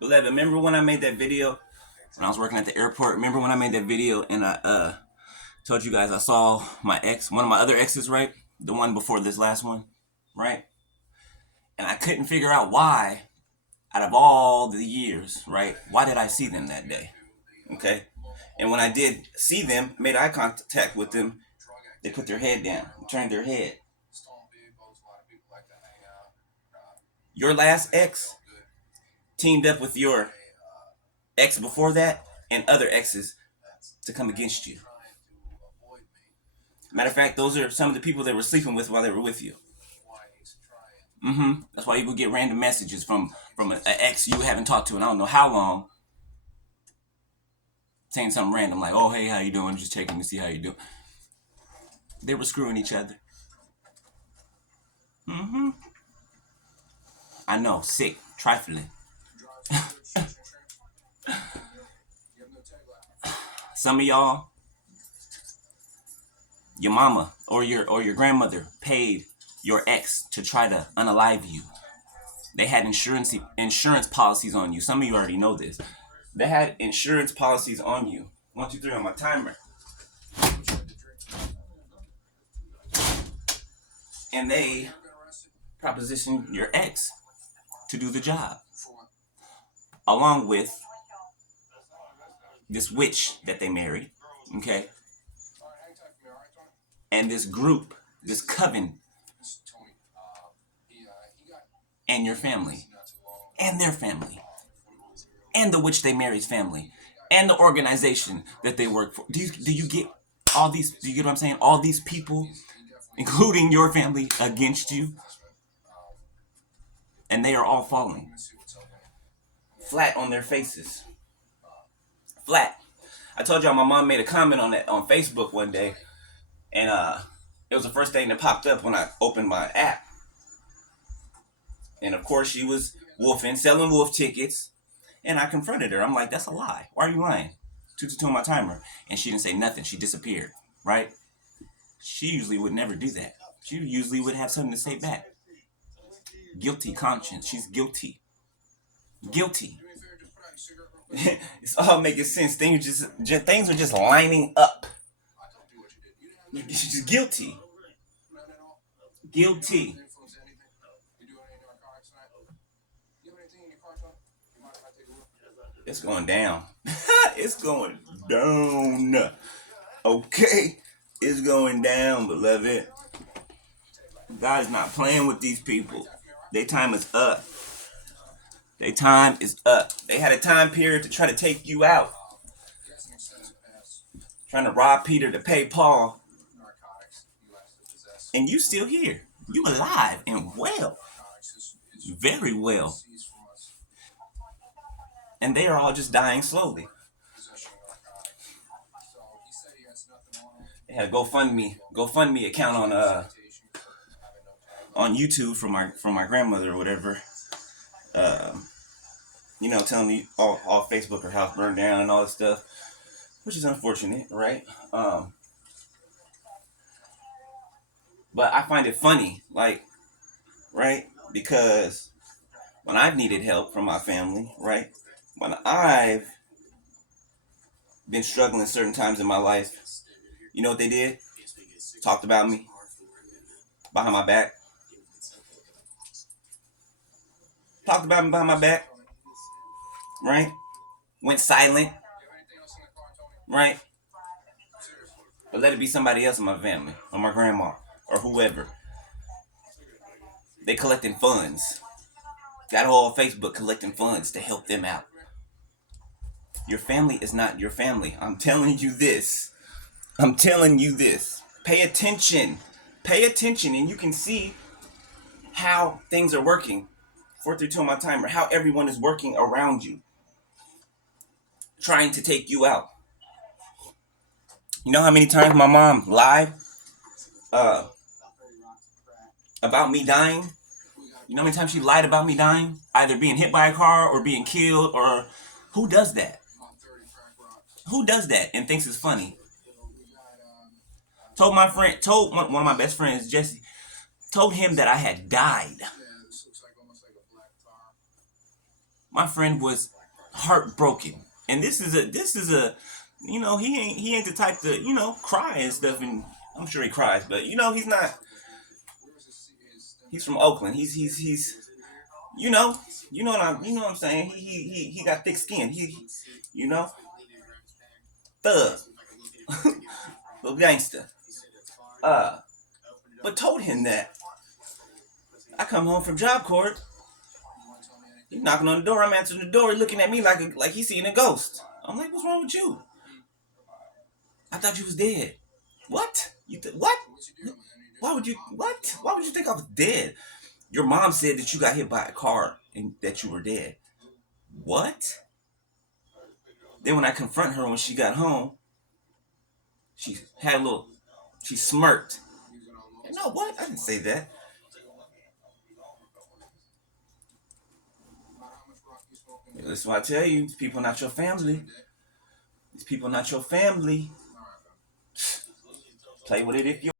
Beloved, remember when I made that video when I was working at the airport? Remember when I made that video and I told you guys I saw my ex, one of my other exes, right? The one before this last one, right? And I couldn't figure out why, out of all the years, right? Why did I see them that day? Okay. And when I did see them, made eye contact with them, they put their head down, turned their head. Your last ex teamed up with your ex before that and other exes to come against you. Matter of fact, those are some of the people they were sleeping with while they were with you. That's why you would get random messages from an ex you haven't talked to in I don't know how long, saying something random like, "Oh, hey, how you doing? Just checking to see how you do." They were screwing each other. I know, sick, trifling. Some of y'all, your mama or your grandmother paid your ex to try to unalive you. They had insurance policies on you. Some of you already know this. They had insurance policies on you. 1, 2, 3 on my timer. And they propositioned your ex to do the job, along with this witch that they married, okay? And this group, this coven, and your family, and their family, and the witch they married's family, and the organization that they work for. Do you get all these? Do you get what I'm saying? All these people, including your family, against you, and they are all falling flat on their faces. Flat. I told y'all my mom made a comment on that on Facebook one day, and it was the first thing that popped up when I opened my app. And of course, she was wolfing, selling wolf tickets. And I confronted her. I'm like, that's a lie. Why are you lying? 2 on my timer. And she didn't say nothing. She disappeared, right? She usually would never do that. She usually would have something to say back. Guilty conscience. She's guilty. Guilty. It's all making sense. Things are just lining up. She's guilty. Guilty. It's going down. It's going down. Okay. It's going down, beloved. God's not playing with these people. Their time is up. Their time is up. They had a time period to try to take you out. Trying to rob Peter to pay Paul. And you still here. You alive and well. Very well. And they are all just dying slowly. They had a GoFundMe account on YouTube from my grandmother or whatever. Telling me all Facebook her house burned down and all this stuff, which is unfortunate, right? But I find it funny, like, right? Because when I've needed help from my family, right? When I've been struggling certain times in my life, you know what they did? Talked about me behind my back. Talked about me behind my back, right? Went silent, right? But let it be somebody else in my family, or my grandma, or whoever. They collecting funds. Got a whole Facebook collecting funds to help them out. Your family is not your family. I'm telling you this. I'm telling you this. Pay attention. Pay attention, and you can see how things are working. 432 on my timer. How everyone is working around you, trying to take you out. You know how many times my mom lied about me dying? You know how many times she lied about me dying? Either being hit by a car or being killed, or who does that? Who does that and thinks it's funny? Told one of my best friends, Jesse, told him that I had died. My friend was heartbroken, and this is a, he ain't the type to cry and stuff, and I'm sure he cries, but he's not. He's from Oakland. He's you know what I'm saying. He got thick skin. You know thug, little gangster. Uh, but told him that I come home from job court. He knocking on the door. I'm answering the door. He looking at me like he's seeing a ghost. I'm like, what's wrong with you? I thought you was dead. What? What? Why would you? What? Why would you think I was dead? Your mom said that you got hit by a car and that you were dead. What? Then when I confront her when she got home, she had a little. She smirked. No, what? I didn't say that. That's why I tell you, these people not your family. These people not your family. Play with it if you